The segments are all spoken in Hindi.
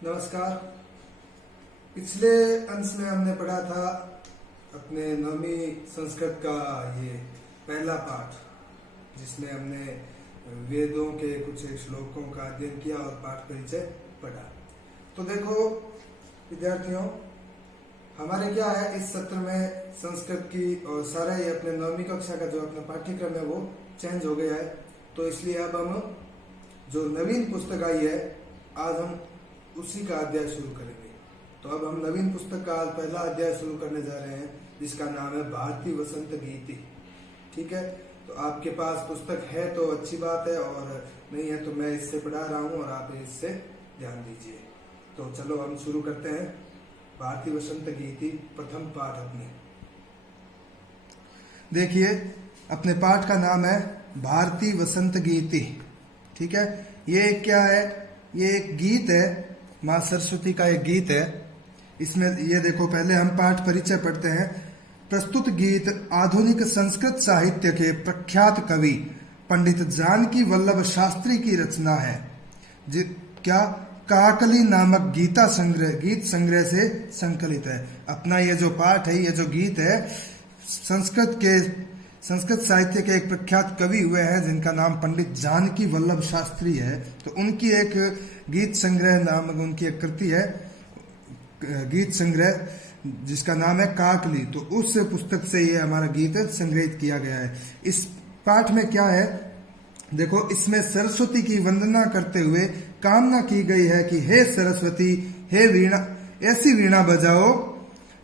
नमस्कार। पिछले अंश में हमने पढ़ा था अपने नवमीं संस्कृत का ये पहला पाठ, जिसमें हमने वेदों के कुछ श्लोकों का अध्ययन किया और पाठ परिचय पढ़ा। तो देखो विद्यार्थियों, हमारे क्या है, इस सत्र में संस्कृत की और सारा ये अपने नवमीं कक्षा का जो अपना पाठ्यक्रम है वो चेंज हो गया है। तो इसलिए अब हम जो नवीन पुस्तक आई है, आज हम उसी का अध्याय शुरू करेंगे। तो अब हम नवीन पुस्तक का आज पहला अध्याय शुरू करने जा रहे हैं, जिसका नाम है भारतीय वसंत गीति। ठीक है, तो आपके पास पुस्तक है तो अच्छी बात है, और नहीं है तो मैं इससे पढ़ा रहा हूं और आप इससे ध्यान दीजिए। तो चलो हम शुरू करते हैं भारतीय वसंत गीति, प्रथम पाठ अपने। देखिए, अपने पाठ का नाम है भारतीय वसंत गीति। ठीक है, ये क्या है? ये एक गीत है, माँ सरस्वती का एक गीत है। इसमें ये देखो, पहले हम पाठ परिचय पढ़ते हैं। प्रस्तुत गीत आधुनिक संस्कृत साहित्य के प्रख्यात कवि पंडित जानकी वल्लभ शास्त्री की रचना है। क्या काकली नामक गीत संग्रह से संकलित है। अपना ये जो पाठ है, ये जो गीत है, संस्कृत साहित्य के एक प्रख्यात कवि हुए हैं जिनका नाम पंडित जानकी वल्लभ शास्त्री है। तो उनकी एक गीत संग्रह नामक उनकी एक कृति है, गीत संग्रह, जिसका नाम है काकली। तो उस पुस्तक से ये हमारा गीत संग्रहित किया गया है। इस पाठ में क्या है देखो, इसमें सरस्वती की वंदना करते हुए कामना की गई है कि हे सरस्वती, हे वीणा, ऐसी वीणा बजाओ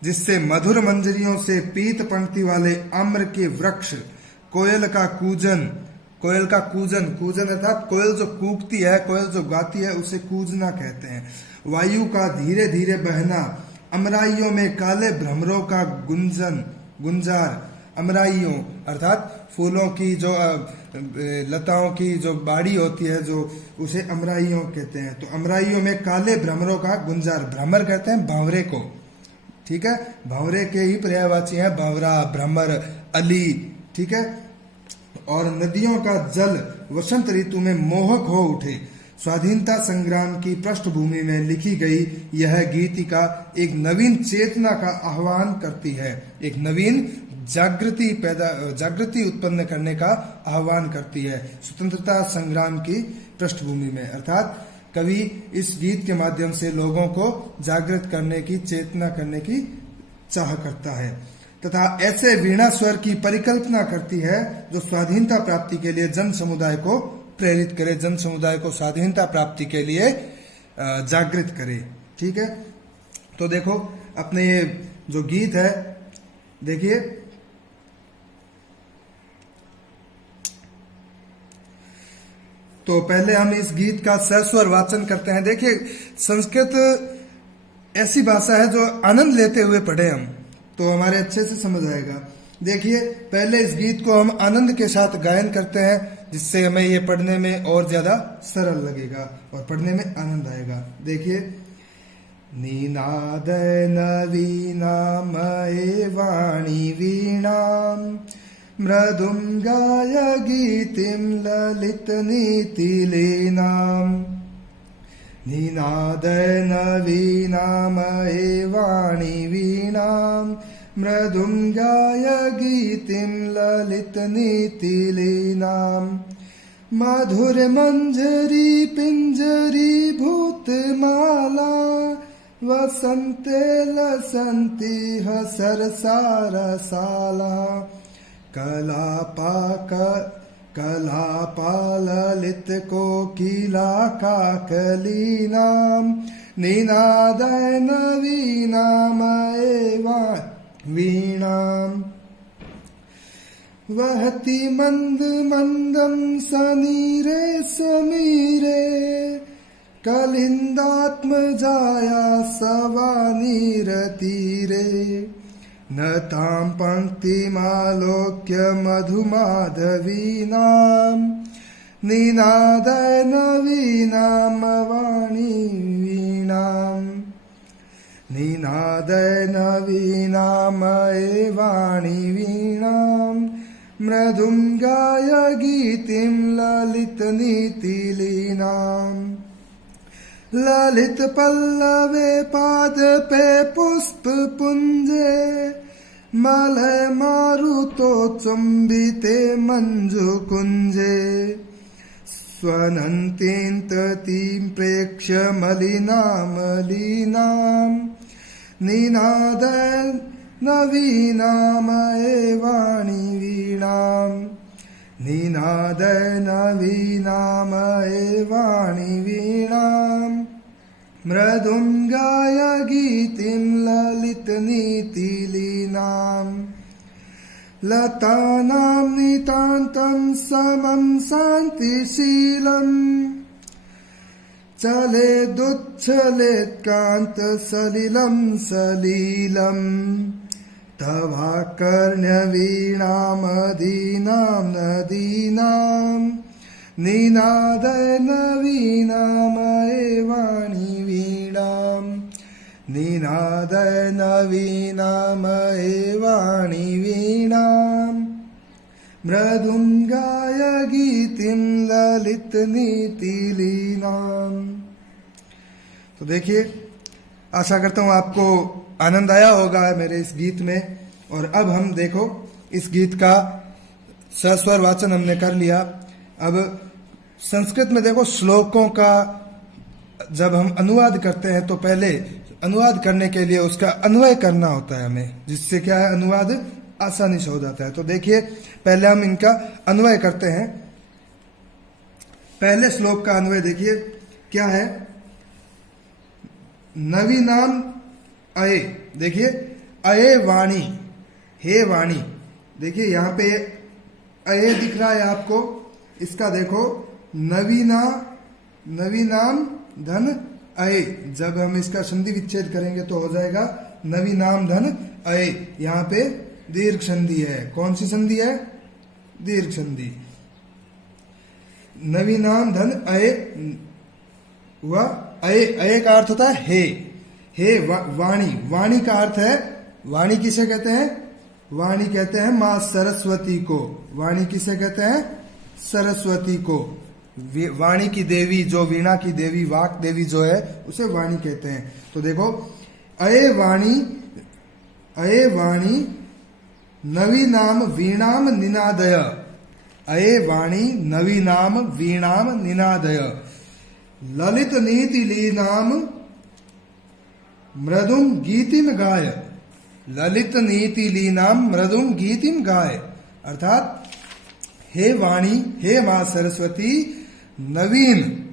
जिससे मधुर मंजरियों से पीत पंक्ति वाले आम्र के वृक्ष, कोयल का कूजन अर्थात कोयल जो कूकती है, कोयल जो गाती है, उसे कूजना कहते हैं। वायु का धीरे धीरे बहना, अमराइयों में काले भ्रमरों का गुंजार, अमराइयों अर्थात फूलों की जो लताओं की जो बाड़ी होती है, जो उसे अमराइयों कहते हैं। तो अमराइयों में काले भ्रमरों का गुंजार, भ्रमर कहते हैं भांवरे को। ठीक है, भांवरे के ही पर्यायवाची है भांवरा, भ्रमर, अली। ठीक है, और नदियों का जल वसंत ऋतु में मोहक हो उठे। स्वाधीनता संग्राम की पृष्ठभूमि में लिखी गई यह गीतिका एक नवीन चेतना का आह्वान करती है, एक नवीन जागृति उत्पन्न करने का आह्वान करती है स्वतंत्रता संग्राम की पृष्ठभूमि में। अर्थात कवि इस गीत के माध्यम से लोगों को जागृत करने की, चेतना करने की चाह करता है, तथा ऐसे वीणा स्वर की परिकल्पना करती है जो स्वाधीनता प्राप्ति के लिए जन समुदाय को प्रेरित करे, जन समुदाय को स्वाधीनता प्राप्ति के लिए जागृत करे। ठीक है, तो देखो अपने ये जो गीत है, देखिए तो पहले हम इस गीत का सस्वर वाचन करते हैं। देखिए, संस्कृत ऐसी भाषा है जो आनंद लेते हुए पढ़े हम तो हमारे अच्छे से समझ आएगा। देखिए, पहले इस गीत को हम आनंद के साथ गायन करते हैं, जिससे हमें ये पढ़ने में और ज्यादा सरल लगेगा और पढ़ने में आनंद आएगा। देखिए, नीनाद नवीनामये वाणी वीणाम मृदुंगाय गीतिं ललित नीतिलीनाम। नीनाद नवीनामये वाणी वीणाम मृदुंगाय गीतिं ललित नीतिलीनाम। मधुर मंजरी पिंजरी भूतमाला वसंते लसंती सरसारसाला। कलापा ललित कोकिला काकलीनाम निनादय नवीनामये वीणाम। वहति मंद मंदम सनीरे समीरे कलिंदात्म जाया सवानीर तीरे। न तां पंक्तिमालोक्य मधुमाधवीनां निनादय नवीनां वाणी वीणां। निनादय नवीनामये वाणी वीणां मृदुंगाय गीतिं ललित नीतिलीनां। ललित पल्लवे पादपे पुष्प पुंजे मलय मारुतो चुंबिते मंजु कुंजे स्वनन्तीं ततीं प्रेक्ष्य मलिनां निनादय नवीनामये वाणी वीणां निनादय नवीनामये वाणी वीणां मृदुं गाय गीतिं ललितनीतिलीनां लतानां नितान्तं समं शान्तिशीलम् चलेदुच्छलेत्कान्तसलिलं सलीलम् तवाकर्ण्यवीणामदीनां नदीनां निनादय नवीनामये वाणी वीणां निनादय नवीनामये वाणी वीणां मृदुं गाय गीतिं ललित नीतिलीनां। तो देखिए, आशा करता हूँ आपको आनंद आया होगा मेरे इस गीत में। और अब हम देखो इस गीत का सस्वर वाचन हमने कर लिया। अब संस्कृत में देखो श्लोकों का जब हम अनुवाद करते हैं तो पहले अनुवाद करने के लिए उसका अन्वय करना होता है हमें, जिससे क्या है अनुवाद आसानी से हो जाता है। तो देखिए पहले हम इनका अन्वय करते हैं। पहले श्लोक का अन्वय देखिए क्या है। नवीनाम अये, देखिए अये वाणी, हे वाणी। देखिए यहाँ पे अये दिख रहा है आपको, इसका देखो नवीना, नवीनाम धन अये। जब हम इसका संधि विच्छेद करेंगे तो हो जाएगा नवीनाम धन अये। यहाँ पे दीर्घ संधि है। कौन सी संधि है? दीर्घ संधि। नवीनाम धन अये हुआ। अये, अये का अर्थ होता है हे, हे वाणी। वाणी का अर्थ है, वाणी किसे कहते हैं? वाणी कहते हैं मां सरस्वती को। वाणी किसे कहते हैं? सरस्वती को। वाणी की देवी, जो वीणा की देवी, वाक देवी जो है, उसे वाणी कहते हैं। तो देखो अये वाणी, अये वाणी नवीनाम वीणाम निनादय। अये वाणी नवीनाम वीणाम निनादय ललित नीति लीनाम मृदुम गीतिम गाय। ललित नीति लीनाम मृदुम गीतिम गाय, अर्थात हे वाणी, हे मां सरस्वती, नवीन,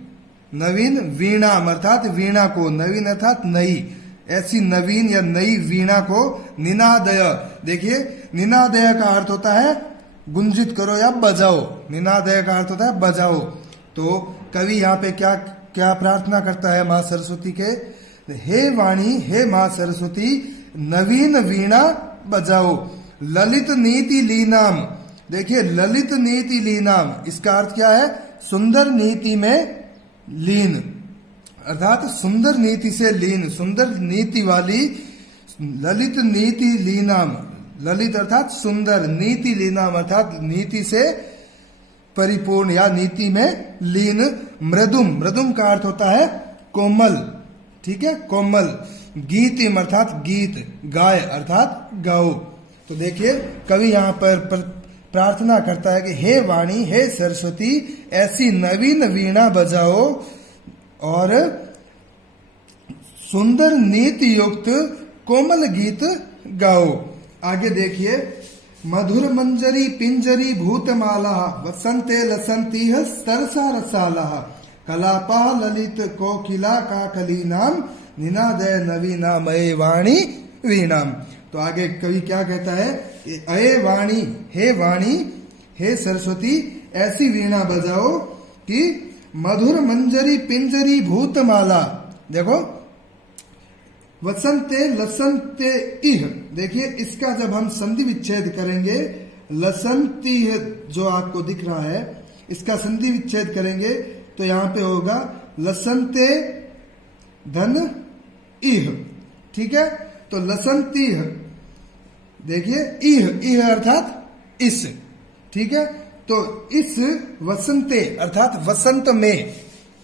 नवीन वीणाम अर्थात वीणा को, नवीन अर्थात नई, ऐसी नवीन या नई वीणा को निनादय। देखिए निनादय का अर्थ होता है गुंजित करो या बजाओ। निनादय का अर्थ होता है बजाओ। तो कवि यहाँ पे क्या क्या प्रार्थना करता है मां सरस्वती के? हे वाणी, हे मां सरस्वती, नवीन वीणा बजाओ। ललित नीति लीनाम, देखिए ललित नीति लीनाम, इसका अर्थ क्या है? सुंदर नीति में लीन, अर्थात सुंदर नीति से लीन, सुंदर नीति वाली। ललित नीति लीनाम, ललित अर्थात सुंदर, नीति लीनाम अर्थात नीति से परिपूर्ण या नीति में लीन। मृदुम, मृदुम का अर्थ होता है कोमल, ठीक है, कोमल। गीतिम अर्थात गीत, गाय अर्थात गाओ। तो देखिए कवि यहाँ पर प्रार्थना करता है कि हे वाणी, हे सरस्वती, ऐसी नवीन वीणा बजाओ और सुंदर नीति युक्त कोमल गीत गाओ। आगे देखिए मधुर मंजरी पिंजरी भूतमाला वसंते लसंती सरसा रसाला कलापा ललित कोकिला काकलीनाम निनादय नवीनामये वाणी वीणाम। तो आगे कवि क्या कहता है? अये वाणी, हे वाणी, हे सरस्वती, ऐसी वीणा बजाओ कि मधुर मंजरी पिंजरी भूतमाला। देखो वसंते लसंते इह, देखिए इसका जब हम संधि विच्छेद करेंगे, लसंती जो आपको दिख रहा है, इसका संधि विच्छेद करेंगे तो यहां पे होगा लसंते धन इह, ठीक है। तो लसंती, देखिए इह, इह अर्थात इस, ठीक है। तो इस वसंते अर्थात वसंत में,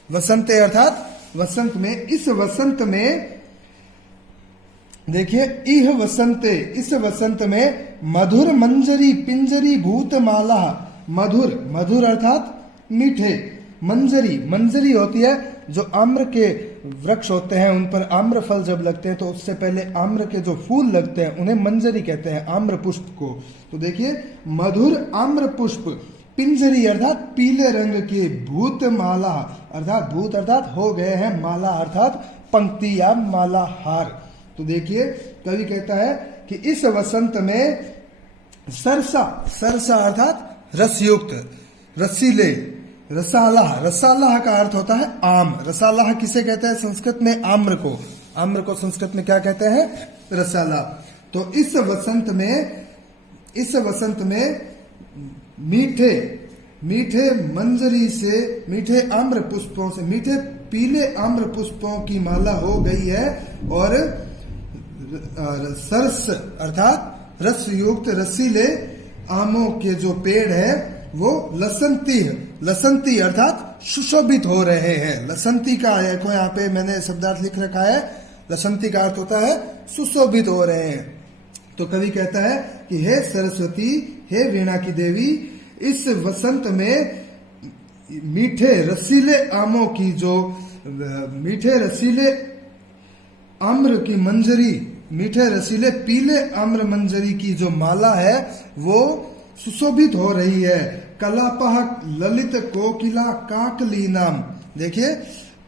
वसंते अर्थात वसंत में, इस वसंत में देखिए, इह वसंते, इस वसंत में मधुर मंजरी पिंजरी भूतमाला, मधुर, मधुर अर्थात मीठे, मंजरी, मंजरी होती है जो आम्र के वृक्ष होते हैं, उन पर आम्र फल जब लगते हैं तो उससे पहले आम्र के जो फूल लगते हैं उन्हें मंजरी कहते हैं, आम्र पुष्प को। तो देखिए, मधुर आम्र पुष्प, पिंजरी अर्थात पीले रंग की, भूतमाला अर्थात भूत अर्थात हो गए हैं, माला अर्थात पंक्ति या माला हार। तो देखिए, कवि कहता है कि इस वसंत में सरसा, सरसा अर्थात रसयुक्त, रसीले, रसालाह, रसालाह का अर्थ होता है आम। रसालाह किसे कहते हैं संस्कृत में? आम्र को। आम्र को संस्कृत में क्या कहते हैं? रसाला। तो इस वसंत में, इस वसंत में मीठे, मीठे मंजरी से, मीठे आम्र पुष्पों से, मीठे पीले आम्र पुष्पों की माला हो गई है, और सरस अर्थात रस युक्त रसीले आमों के जो पेड़ है वो लसंती है, लसंती अर्थात सुशोभित हो रहे हैं। लसंती का को यहाँ पे मैंने शब्दार्थ लिख रखा है, लसंती का अर्थ होता है सुशोभित हो रहे हैं। तो कवि कहता है कि हे सरस्वती, हे वीणा की देवी, इस वसंत में मीठे रसीले आमों की जो, मीठे रसीले आम्र की मंजरी, मीठे रसीले पीले आम्र मंजरी की जो माला है वो सुशोभित हो रही है। कलापह ललित कोकिला काकली नाम। देखिए,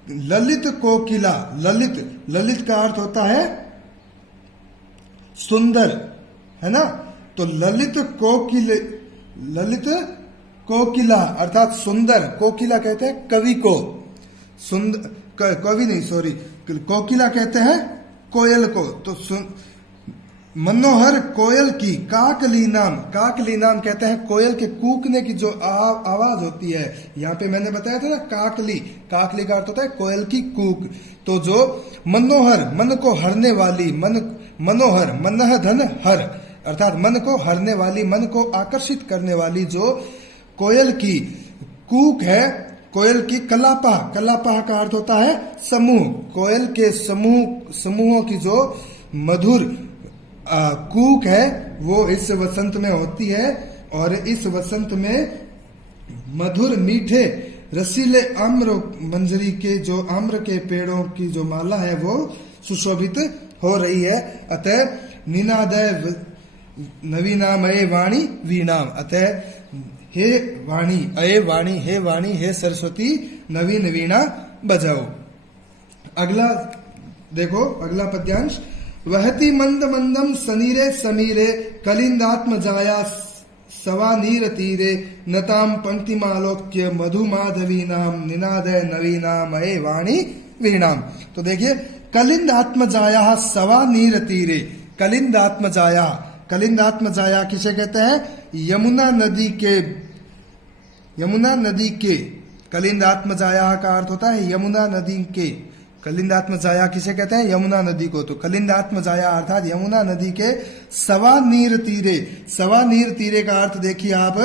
ललित कोकिला, ललित, ललित का अर्थ होता है सुंदर, है ना? तो ललित कोकिल, ललित कोकिला अर्थात सुंदर, कोकिला कहते हैं कवि को, सुंदर, कवि नहीं सॉरी, कोकिला कहते हैं कोयल को। तो मनोहर कोयल की, काकली नाम, काकली नाम कहते हैं कोयल के कूकने की जो आवाज होती है। यहाँ पे मैंने बताया था ना काकली, काकली का अर्थ होता है कोयल की कूक। तो जो मनोहर, मन को हरने वाली, मन, मनोहर, मनह धन हर अर्थात मन को हरने वाली, मन को आकर्षित करने वाली जो कोयल की कूक है, कोयल की कलापा, कलापा का अर्थ होता है समूह, कोयल के समूह, समूहों की जो मधुर कूक है वो इस वसंत में होती है। और इस वसंत में मधुर मीठे रसीले आम्र मंजरी के जो आम्र के पेड़ों की जो माला है वो सुशोभित हो रही है। अतः निनादय नवीनामय वाणी वीणाम, अतः हे वाणी, अये वाणी, हे वाणी, हे सरस्वती, नवीन वीणा बजाओ। अगला देखो, अगला पद्यांश, वहति मंद मंदम सनीरे समीरे कलिंदात्म जाया सवानीर तीरे नताम पंक्तिमालोक्य मधुमाधवी नाम निनादय नवीनाम अये वाणी वीणाम। तो देखिए, कलिंदात्म जाया सवानीर तीरे, कलिंदात्म जाया, कलिंदात्म जाया किसे कहते हैं? यमुना नदी के, यमुना नदी के, कलिंदात्म जाया का अर्थ होता है यमुना नदी के। कलिंदात्म जाया किसे कहते हैं? यमुना नदी को। तो कलिंदात्म जाया अर्थात यमुना नदी के सवा नीर तीरे, सवा नीर तीरे का अर्थ देखिए आप,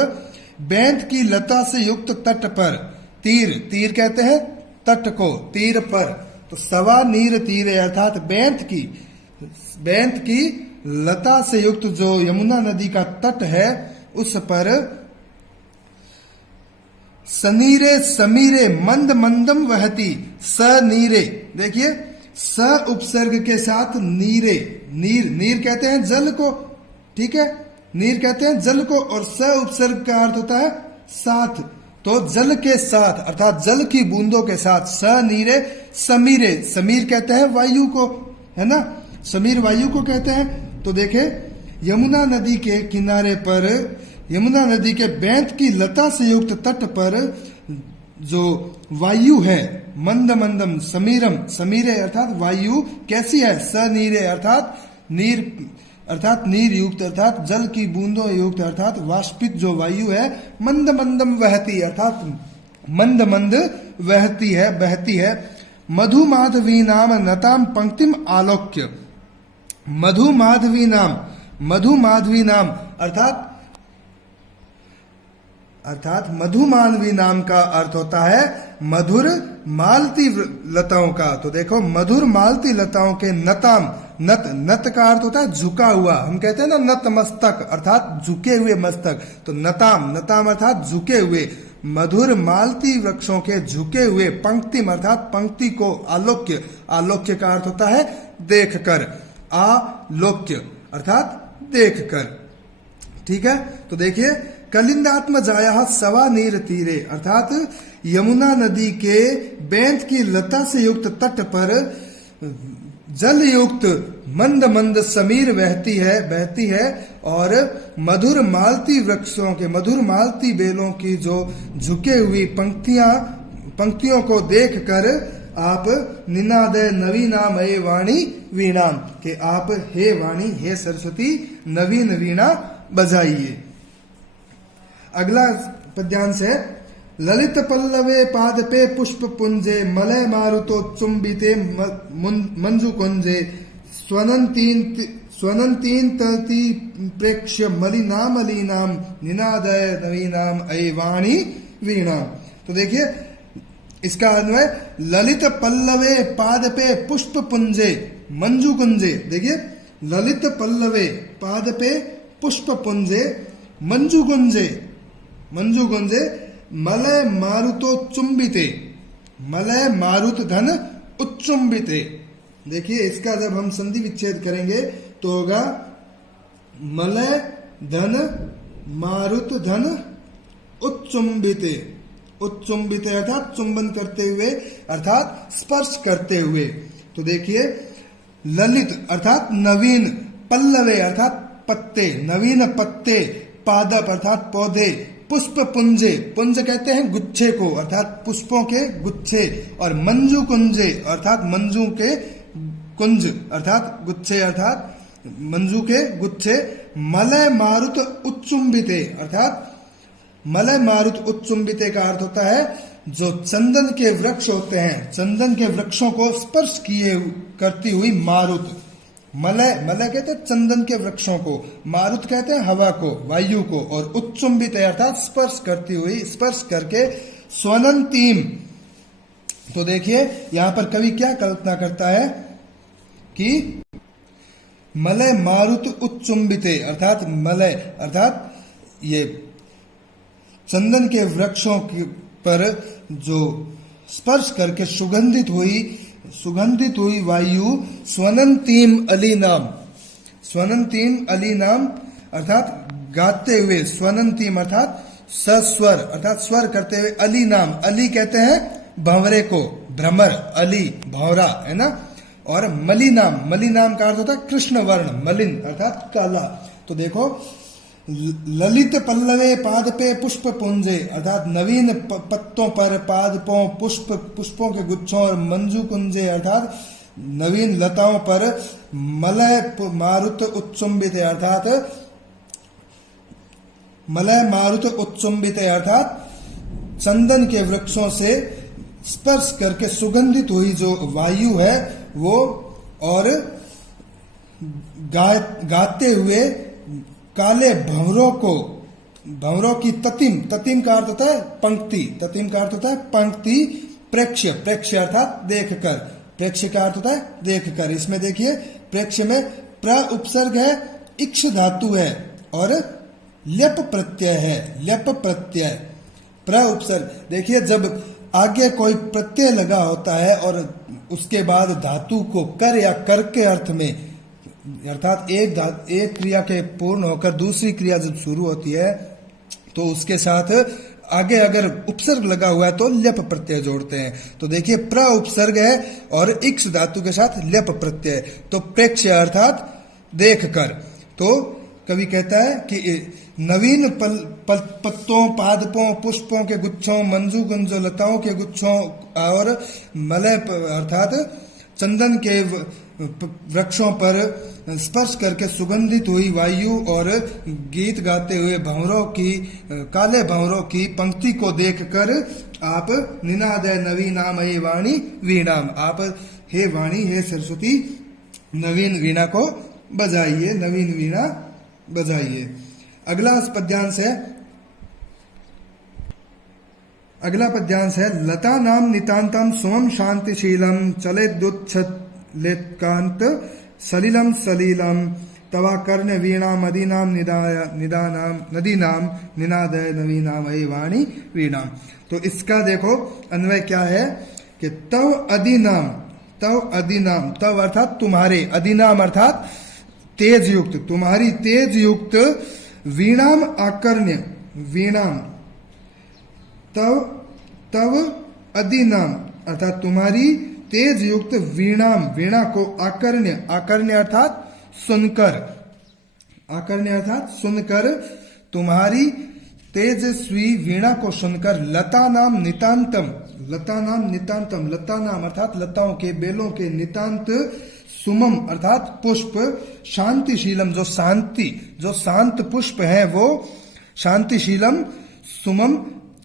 बैंत की लता से युक्त तट पर, तीर, तीर कहते हैं तट को, तीर पर। तो सवा नीर तीरे अर्थात बैंत की, बैंत की लता से युक्त जो यमुना नदी का तट है उस पर सनीरे समीरे मंद मंदम वहती, सनीरे, देखिए स उपसर्ग के साथ नीरे, नीर, नीर कहते हैं जल को, ठीक है, नीर कहते हैं जल को, और स उपसर्ग का अर्थ होता है साथ। तो जल के साथ अर्थात जल की बूंदों के साथ, स नीरे समीरे, समीर कहते हैं वायु को, है ना, समीर वायु को कहते हैं। तो देखे, यमुना नदी के किनारे पर, यमुना नदी के बैंत की लता से युक्त तट पर जो वायु है, मंद मंदम समीरम, समीरे अर्थात वायु कैसी है? सनीरे अर्थात नीर, अर्थात नीर युक्त अर्थात जल की बूंदों युक्त अर्थात वाष्पित जो वायु है, मंद मंदम वहती अर्थात मंद मंद वहती है, बहती है। मधु माधवी नाम नताम पंक्तिम आलोक्य, मधु माधवी नाम, मधु माधवी नाम अर्थात, अर्थात मधु माधवी नाम का अर्थ होता है मधुर मालती लताओं का। तो देखो मधुर मालती लताओं के नताम, नत, नत का अर्थ होता है झुका हुआ, हम कहते हैं ना नत मस्तक अर्थात झुके हुए मस्तक, तो नताम, नताम अर्थात झुके हुए, मधुर मालती वृक्षों के झुके हुए, पंक्तिम अर्थात पंक्ति को, आलोक्य, आलोक्य का अर्थ होता है देखकर, आलोक्य अर्थात देखकर। ठीक है, तो देखिए कलिंदात्म जाया सवा नीर तीरे अर्थात यमुना नदी के बैंत की लता से युक्त तट पर जल युक्त मंद मंद समीर बहती है और मधुर मालती वृक्षों के, मधुर मालती बेलों की जो झुके हुई पंक्तियों को देखकर आप निनादय नवीनामय वाणी वीणाम, के आप हे वाणी, हे सरस्वती नवीन वीणा बजाइए। अगला पद्यांश है ललित पल्लवे पादपे पुष्प पुंजे मलय मारुतो चुंबिते मंजु कुंजे स्वनंतीन तलती प्रेक्ष्य मलिनाम निनादय नवीनाम अय वाणी वीणा। तो देखिए इसका अन्वय ललित पल्लवे पादपे पुष्प पुंजे मंजु कुंजे। देखिए ललित पल्लवे पादपे पुष्प पुंजे मंजु कुंजे, मंजु कुंजे मलय मारुतो चुंबिते, मलय मारुत धन उच्चुंबिते। देखिए इसका जब हम संधि विच्छेद करेंगे तो होगा मलय धन मारुत धन उच्चुंबिते, उच्चुंबिते अर्थात चुंबन करते हुए अर्थात स्पर्श करते हुए। तो देखिए ललित अर्थात नवीन, पल्लवे अर्थात पत्ते, नवीन पत्ते, पादप अर्थात पौधे, पुष्प पुंजे, पुंज कहते हैं गुच्छे को अर्थात पुष्पों के गुच्छे, और मंजू कुंजे अर्थात मंजू के कुंज अर्थात गुच्छे अर्थात मंजू के गुच्छे, मलय मारुत उच्चुंबिते अर्थात मलय मारुत उच्चुंबिते का अर्थ होता है जो चंदन के वृक्ष होते हैं, चंदन के वृक्षों को स्पर्श किए करती हुई मारुत। मलय, मलय कहते हैं चंदन के वृक्षों को, मारुत कहते हैं हवा को, वायु को, और उच्चुंबित अर्थात स्पर्श करती हुई, स्पर्श करके स्वनंतीम। तो देखिए यहां पर कवि क्या कल्पना करता है कि मलय मारुत उच्चुंबिते अर्थात मलय अर्थात ये चंदन के वृक्षों पर जो स्पर्श करके सुगंधित हुई वायु स्वनंतीम अली नाम, स्वनंतीम अली नाम अर्थात गाते हुए, स्वनंतीम अर्थात सस्वर अर्थात स्वर करते हुए, अली नाम, अली कहते हैं भंवरे को, भ्रमर, अली भौरा है ना, और मलिनाम, मलिनाम का अर्थ होता है कृष्ण वर्ण, मलिन अर्थात काला। तो देखो ललित पल्लवे पादपे पुष्प पुंजे अर्थात नवीन पत्तों पर, पादपों, पुष्पों के गुच्छों, और मंजू कुंजे अर्थात नवीन लताओं पर, मलय मारुत उच्चुंबित अर्थात मलय मारुत उच्चुंबित अर्थात चंदन के वृक्षों से स्पर्श करके सुगंधित हुई जो वायु है वो, और गाते हुए काले भंवरों को, भंवरों की ततिम, ततिम का अर्थ होता है पंक्ति, ततिम का अर्थ होता है पंक्ति, प्रेक्ष्य, प्रेक्ष्य अर्थात देखकर, प्रेक्ष्य का अर्थ होता है देखकर। इसमें देखिए प्रेक्ष्य में प्र उपसर्ग है, इक्ष धातु है और ल्यप प्रत्यय है, ल्यप प्रत्यय, प्र उपसर्ग। देखिए जब आगे कोई प्रत्यय लगा होता है और उसके बाद धातु को कर या कर के अर्थ में, अर्थात एक क्रिया के पूर्ण होकर दूसरी क्रिया जब शुरू होती है तो उसके साथ आगे अगर उपसर्ग लगा हुआ है तो ल्यप प्रत्यय जोड़ते हैं। तो देखिए प्र उपसर्ग है और इक्ष धातु के साथ ल्यप प्रत्यय, तो प्रेक्ष्य अर्थात देखकर। तो कवि कहता है कि नवीन पत्तों, पादपों, पुष्पों के गुच्छों, मंजू गुंजो लताओं के गुच्छों, और मलय अर्थात चंदन के वृक्षों पर स्पर्श करके सुगंधित हुई वायु और गीत गाते हुए भंवरों की, काले भंवरों की पंक्ति को देखकर आप निनादय नवीनामय वाणी वीणाम, आप हे वाणी, हे सरस्वती नवीन वीणा को बजाइए, नवीन वीणा बजाइए। अगला पद्यांश है अगला पद्यांश है लता नाम नितांतम सुमम शांतिशीलम चलेदुच्छलेत्कांत सलिलम सलीलम तवा कर्ण वीणा मदीनाम निदानाम नदीनाम निनादय नवीनाम अये वाणी वीणाम। तो इसका देखो अन्वय क्या है कि तव अधिनाम, तव अधिनाम, तव अर्थात तुम्हारे, अधिनाम अर्थात तेज युक्त, तुम्हारी तेज युक्त वीणाम आकर्ण्य, वीणाम तव अधिनाम अर्थात तुम्हारी तेज युक्त वीणाम, वीणा को आकर्ण्य, आकर्ण्य अर्थात सुनकर, आकर्ण्य अर्थात सुनकर, तुम्हारी तेजस्वी वीणा को सुनकर लता नाम नितांतम, लता नाम नितांतम, लता नाम अर्थात लताओं के बेलों के, नितांत सुमम अर्थात पुष्प, शांतिशीलम जो शांति, जो शांत पुष्प है वो शांतिशीलम, सुमम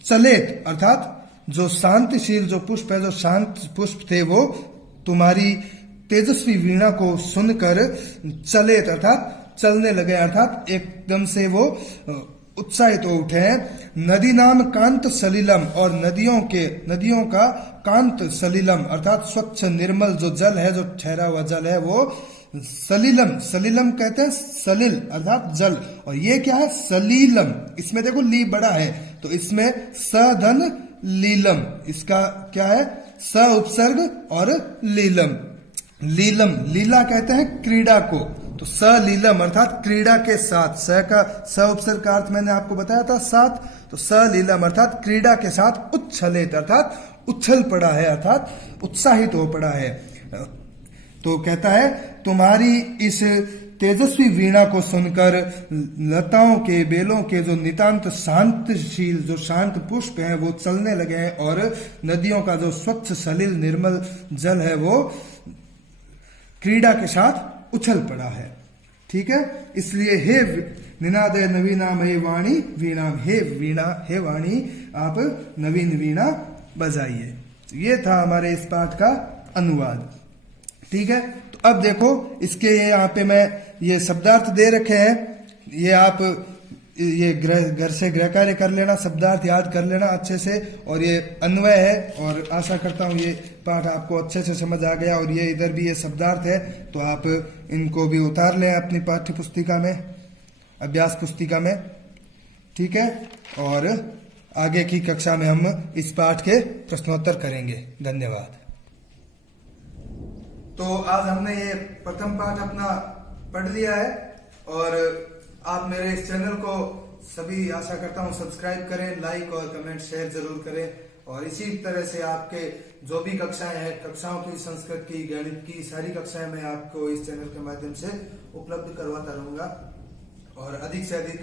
चलेत अर्थात जो शांतिशील जो पुष्प है, जो शांत पुष्प थे वो तुम्हारी तेजस्वी वीणा को सुनकर चलेत अर्थात चलने लगे, अर्थात एकदम से वो उत्साहित हो उठे हैं। नदी नाम कांत सलिलम, और नदियों का कांत सलिलम अर्थात स्वच्छ निर्मल जो जल है, जो ठहरा हुआ जल है वो सलिलम, सलिलम कहते हैं सलिल अर्थात जल, और ये क्या है सलीलम, इसमें देखो ली बड़ा है तो इसमें सधन लीलम, इसका क्या है स उपसर्ग और लीलम, लीलम, लीला कहते हैं क्रीड़ा को, तो सलीलम अर्थात क्रीड़ा के साथ, स का स उपसर्ग का अर्थ मैंने आपको बताया था साथ, तो सलीलम अर्थात क्रीड़ा के साथ, उच्छलेत अर्थात उछल पड़ा है, अर्थात उत्साहित हो पड़ा है। तो कहता है तुम्हारी इस तेजस्वी वीणा को सुनकर लताओं के बेलों के जो नितांत शांतशील जो शांत पुष्प हैं वो चलने लगे हैं, और नदियों का जो स्वच्छ सलिल निर्मल जल है वो क्रीड़ा के साथ उछल पड़ा है। ठीक है, इसलिए हे निनादय नवीनामय वाणी वीणाम, हे वीणा, हे वाणी आप नवीन वीणा बजाइए। ये था हमारे इस पाठ का अनुवाद। ठीक है, तो अब देखो इसके यहाँ पे मैं ये शब्दार्थ दे रखे हैं, ये आप ये घर से गृह कार्य कर लेना, शब्दार्थ याद कर लेना अच्छे से, और ये अन्वय है, और आशा करता हूँ ये पाठ आपको अच्छे से समझ आ गया। और ये इधर भी ये शब्दार्थ है तो आप इनको भी उतार लें अपनी पाठ्य पुस्तिका में, अभ्यास पुस्तिका में। ठीक है, और आगे की कक्षा में हम इस पाठ के प्रश्नोत्तर करेंगे। धन्यवाद। तो आज हमने ये प्रथम पाठ अपना पढ़ लिया है, और आप मेरे इस चैनल को सभी आशा करता हूँ सब्सक्राइब करें, लाइक और कमेंट शेयर जरूर करें, और इसी तरह से आपके जो भी कक्षाएं हैं, कक्षाओं की, संस्कृत की, गणित की सारी कक्षाएं मैं आपको इस चैनल के माध्यम से उपलब्ध करवाता रहूंगा, और अधिक से अधिक